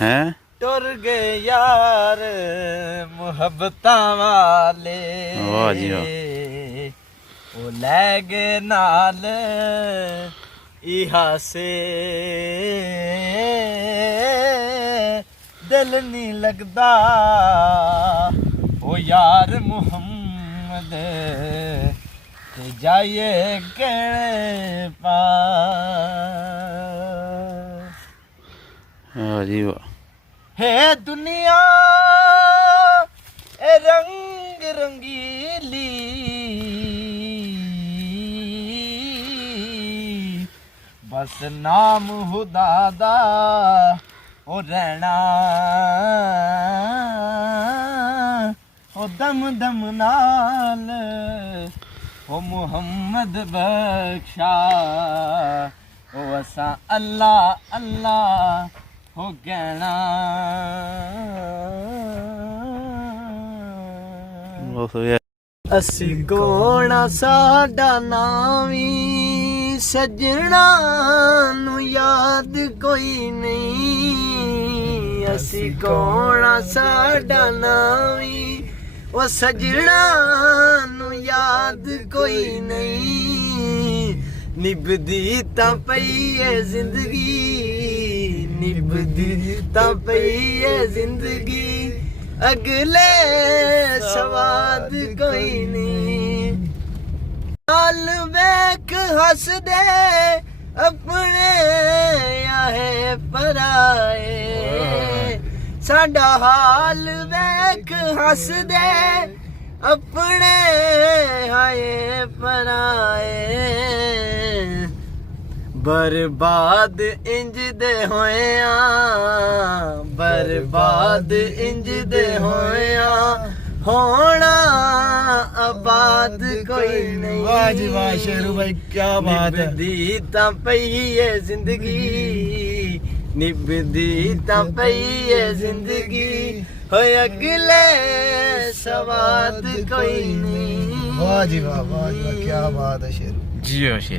हैं टुर गए यार मुहब्बतां वाले वाह जी वाह। ओ लै गए नाल इहा से दिल नहीं लगदा ओ यार मुहम्मद ते जाइए कहने पार। वाह जी वाह। है दुनिया ए रंग रंगीली बस नाम खुदा दा ओ रहना ओ दम दम नाल ओ मुहम्मद बख्शा ओ असा अल्लाह अल्लाह हो कहना। असी कोना साडा नावी सजना नू याद कोई नहीं। असी कोना साडा नावी ओ सजना नू याद कोई नहीं। निभदी तां पई है जिंदगी निभदी तां पई है जिंदगी अगले सवाद कोई नहीं। हाल वेख हस दे अपने आहे पराए साडा हाल वेख हस दे अपने आए पराए। बर्बाद इंज दे होया बर्बाद इंज दे होया होना आबाद कोई नहीं। वाह जी वाह शेरू भाई क्या बात है। निभदी तां पई है जिंदगी निभदी तां पई है जिंदगी हो अगले सवाद कोई नहीं। वाह जी वाह क्या बात है शेरू। जियो शेर।